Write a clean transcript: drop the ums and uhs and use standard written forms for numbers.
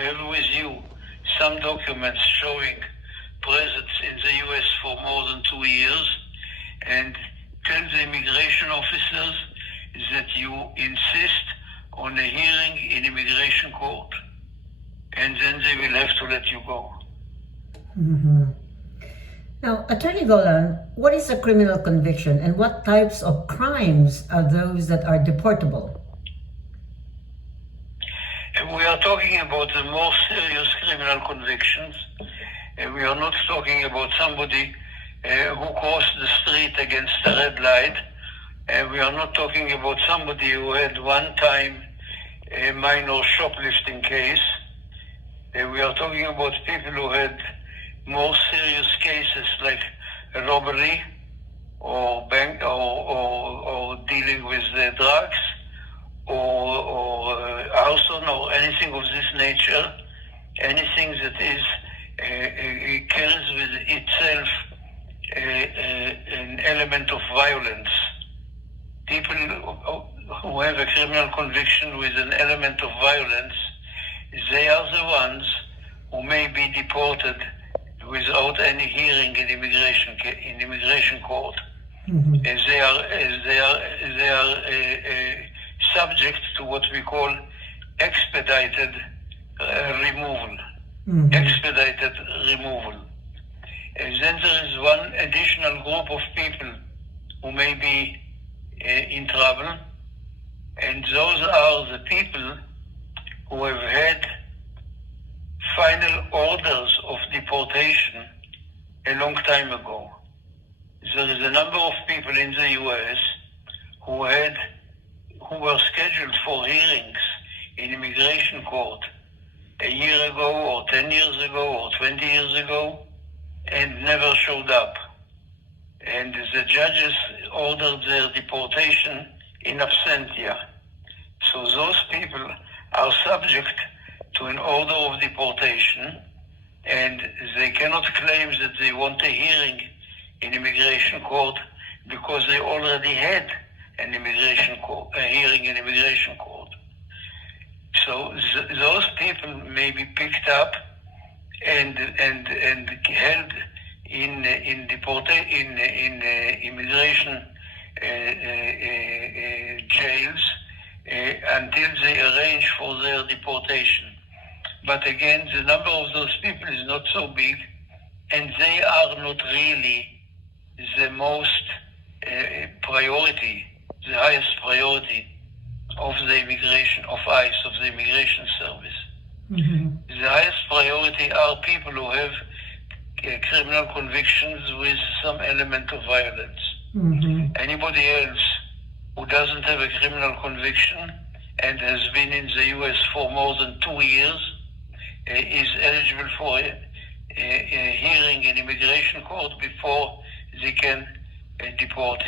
have with you some documents showing presence in the U.S. for more than 2 years, and tell the immigration officers that you insist on a hearing in immigration court, and then they will have to let you go. Mm-hmm. Now, Attorney Golan, what is a criminal conviction and what types of crimes are those that are deportable? We are talking about the more serious criminal convictions. We are not talking about somebody who crossed the street against a red light. We are not talking about somebody who had one time a minor shoplifting case. We are talking about people who had more serious cases like robbery or bank or dealing with drugs or arson or anything of this nature, anything that is carries with itself an element of violence. People who have a criminal conviction with an element of violence, they are the ones who may be deported without any hearing in immigration court. Mm-hmm. They are subject to what we call expedited removal. Mm-hmm. Expedited removal. And then there is one additional group of people who may be in trouble, and those are the people who have had final orders of deportation a long time ago. There is a number of people in the U.S. who were scheduled for hearings in immigration court a year ago or 10 years ago or 20 years ago and never showed up. And the judges ordered their deportation in absentia. So those people are subject to an order of deportation, and they cannot claim that they want a hearing in immigration court because they already had a hearing in immigration court. So those people may be picked up and held in immigration jails until they arrange for their deportation. But again, the number of those people is not so big, and they are not really the most priority, the highest priority of the immigration, of ICE, of the immigration service. Mm-hmm. The highest priority are people who have criminal convictions with some element of violence. Mm-hmm. Anybody else who doesn't have a criminal conviction and has been in the U.S. for more than 2 years is eligible for a hearing in immigration court before they can deport him.